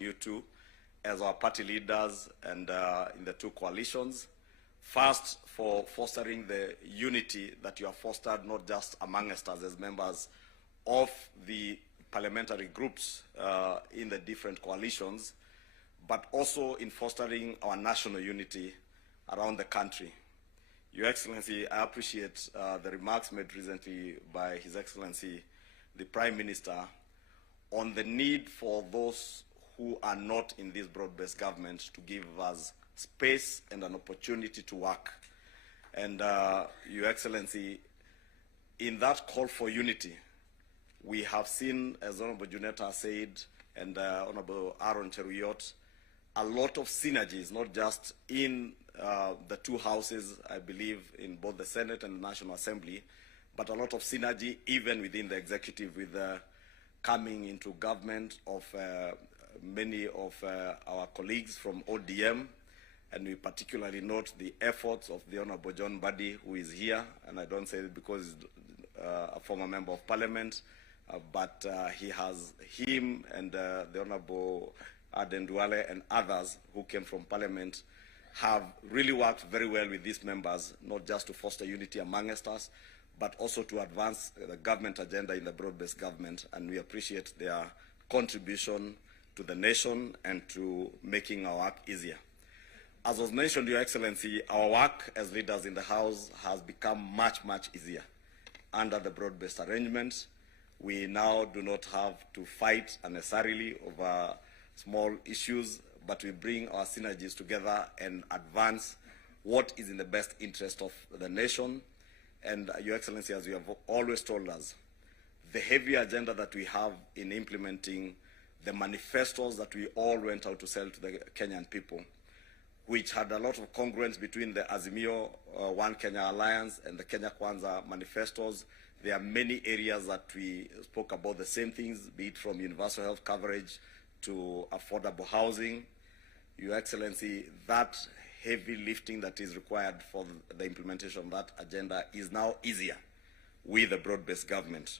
you two as our party leaders and in the two coalitions. First, for fostering the unity that you have fostered, not just amongst us as members of the parliamentary groups in the different coalitions, but also in fostering our national unity around the country. Your Excellency, I appreciate the remarks made recently by His Excellency, the Prime Minister, on the need for those who are not in this broad-based government to give us space and an opportunity to work. And Your Excellency, in that call for unity, we have seen, as Honorable Juneta said, and Honorable Aaron Cheruyot, a lot of synergies, not just in the two houses, I believe, in both the Senate and the National Assembly, but a lot of synergy even within the executive with coming into government of many of our colleagues from ODM, and we particularly note the efforts of the Honorable John Mbadi, who is here, and I don't say it because he's a former member of Parliament, but he has him and the Honorable Aden Duale and others who came from Parliament have really worked very well with these members, not just to foster unity amongst us, but also to advance the government agenda in the broad-based government, and we appreciate their contribution to the nation and to making our work easier. As was mentioned, Your Excellency, our work as leaders in the House has become much, much easier under the broad-based arrangement. We now do not have to fight unnecessarily over small issues, but we bring our synergies together and advance what is in the best interest of the nation. And Your Excellency, as you have always told us, the heavy agenda that we have in implementing the manifestos that we all went out to sell to the Kenyan people, which had a lot of congruence between the Azimio One Kenya Alliance and the Kenya Kwanza manifestos. There are many areas that we spoke about the same things, be it from universal health coverage to affordable housing. Your Excellency, that heavy lifting that is required for the implementation of that agenda is now easier with the broad-based government.